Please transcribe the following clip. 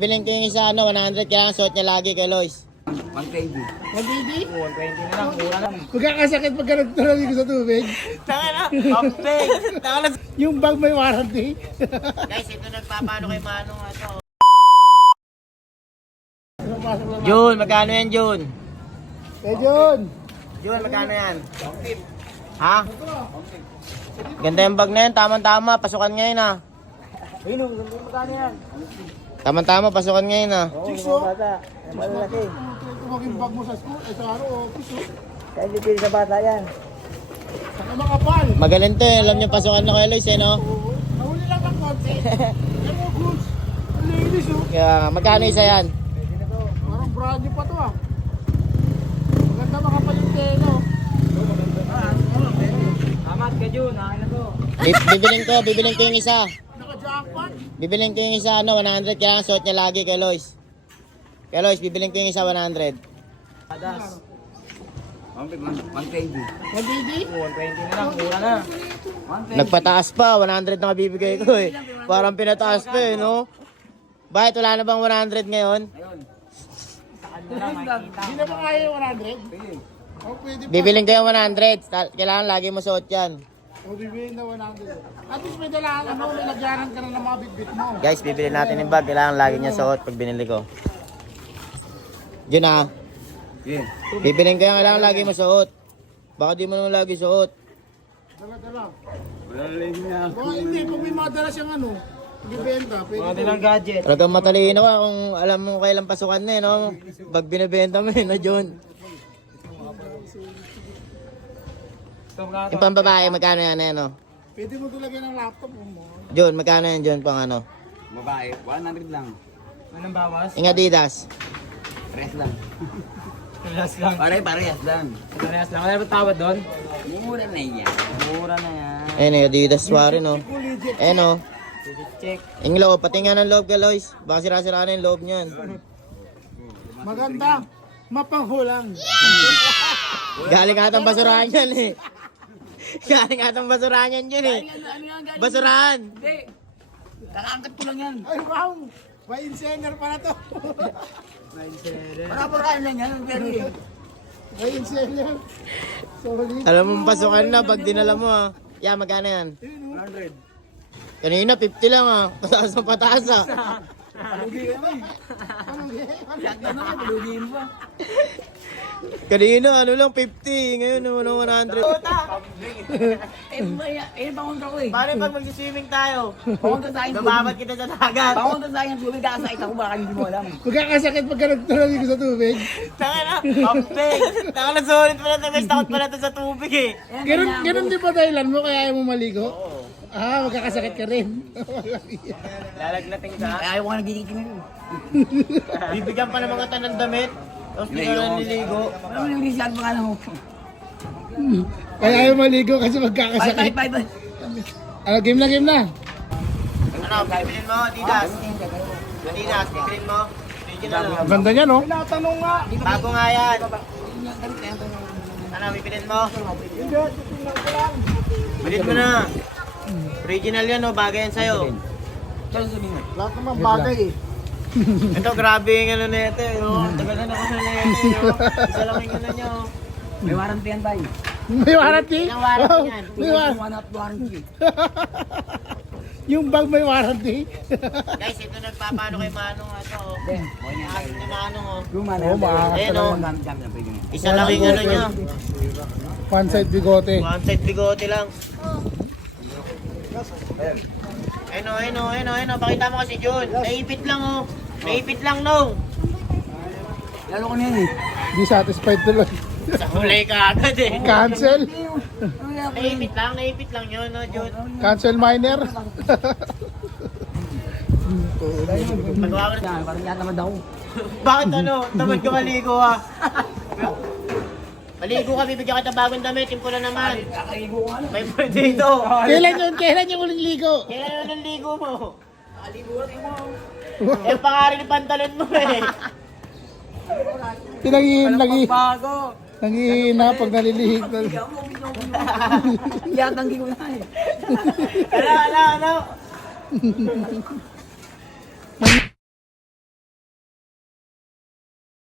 Bilhin ko yung isa, 100, kailangan suot niya lagi kay Lois. 120. 120? 120 na lang, mura lang. Magkakasakit pagka nagtalalig ko sa tubig. Tanga na, update. Tanga na. Yung bag may warranty. Guys, ito nagpapano kay Manong ito. Jun, magkano yan, Jun? John! Jun, magkano yan? Ha? Ganda yung bag na yan, tama-tama, pasukan ngayon ha. Ayun, magkano yan? Tama-tama, pasukan ngayon ha. Chicks, oh. Bata, malalaki. Tumaging bag mo sa school, sa office, oh. Kaya hindi sa bata yan. Saka makapal. Magaling to eh, alam niyo pasukan na kay Lois eh, no? Nahuli lang ng konti. Yan mo, goods. Ang linis, oh. Kaya, magkano isa yan? Parang brand new pa to, ah. Maganda makapal yung telo. Amat ka, Jun. Akin na to. Bibilin ko yung isa. Naka-jackpot. Bibilin ko yung isa, 100, kailangan suot niya lagi kay Lois. Kay Lois, bibilin ko yung isa, 100. Padas. 120. 120? 120 na lang, mura na. 120. Nagpataas pa, 100 na kabibigay ko eh. Parang pinataas pa eh, no? Bakit wala na bang 100 ngayon? Ayun. Saan mo na makikita. Hindi naman kaya yung 100? Oh, pwede pa. Bibilin ko yung 100, kailangan lagi mo suot yan. O, bibilin na 100. At least may dalaan, ano, may lagyanan ka na ng mga bitbit mo. Guys, bibilin natin yung bag, kailangan lagi niya suot pag binili ko. Yun ah, Yun. bibilin ko yung kailangan lagi mo suot. Baka di mo naman lagi suot. Dala-dala. Wala rin niya. Baka hindi, kung may mga dala siyang ano, ibibenta, pwede. Mga nilang gadget. Talagang matalino ka kung alam mo kailang pasukan na eh, no? Pag binibenta mo eh, no, John? Yung pambabae, magkano yan, eh, no? Pwede mo tulagyan ng laptop mo. John, magkano yan, John, pang ano? Babae, 100 lang. Anong bawas? Yung Adidas. Parehas lang. Parehas lang. Parehas lang. Parehas lang. Wala ba tawad doon? Mura na yan. Mura na yan. Ayun eh, Adidas Suari, no? Eh, no? Check. Yung loob, pati nga ng loob ka, Lois. Baka sira-sira na yung loob niyan. Maganda. Mapanghulang. Galing atang basurahan yan eh. Galing atang basurahan yan yun eh. Basurahan! Hindi. Kakaangkat ko lang yan. Ay, wow. May insener pala to. Para lang yan. Pero May insener. Sorry. Alam mo, pasukan na pag dinala mo ah. Yeah, magkano yan? 100. Kanina, 50 lang ah. Pataas na pataas ah. Palugi ka naman. Shot na naman. Palugiin mo pa. Kanina, ano lang, 50. Ngayon, naman 100. Pangunta ko eh. Paano pag magsiswimming tayo? Pangunta sa akin. Bababat kita sa dagat. Pangunta sa akin. Tubig kakasakit ako. Baka hindi mo alam. Magkakasakit pagka nagtalalig ko sa tubig. Tanga na, update. Tanga na, sulit pala na guys. Takot pala ito sa tubig eh. Ganun din ba dahilan mo kaya ayaw mo maligo? Ah, magkakasakit ka rin. Lalagnating ka. Ayaw ko nga nagiging yun. Bibigyan pa ng mga tanang damit. Tapos di ka na nililigo. Wala mo yung resign pa nga lang mo. Kaya ayaw maligo kasi magkakasakit. Bye. Ano, game na. Ano, bibilin mo, Adidas. Adidas, bibilin mo. Original. Ganda niya, no? Tinatanong nga. Bago nga yan. Ano, bibilin mo? Bilhin mo na. Original yan, no? Bagay yan sa'yo. Lahat naman bagay eh. Ito, grabe yung ano na ito. Tagal na ako sa na ito. Isa lang yung ano nyo. May warranty yan tayo. May warranty? Ilang warranty yan? May One out warranty. Yung bag may warranty. Guys, ito nagpapano kay Manong ito. Akin ni Manong, oh. Luma Oo, makakasal Ayan, oh. Gamit na pwede. Isa lang yung ano nyo. One side bigote. One side bigote lang. Ayun, pakita mo kasi Jun. Naipit lang, oh. Naipit lang, no. Lalo ko na yan eh. Di satisfied tuloy. Sa huli ka agad, eh. Cancel. Naipit lang yun, no, Jun. Cancel minor. Magawa ko na. Parang yatamad ako. Bakit ano? Tamad ka maligo, ah. Maligo ka, bibigyan kita bagong damit. Yung pula naman. Kakaigo ko nga lang. May birthday ito. Kailan yung uling ligo? Kailan yun ang ligo mo? Kakaligo ko rin mo. Eh, pangarin ng pantalon mo, eh. Bago. Nangihina pag nalilihig. Yatanggi ko na eh. Ano?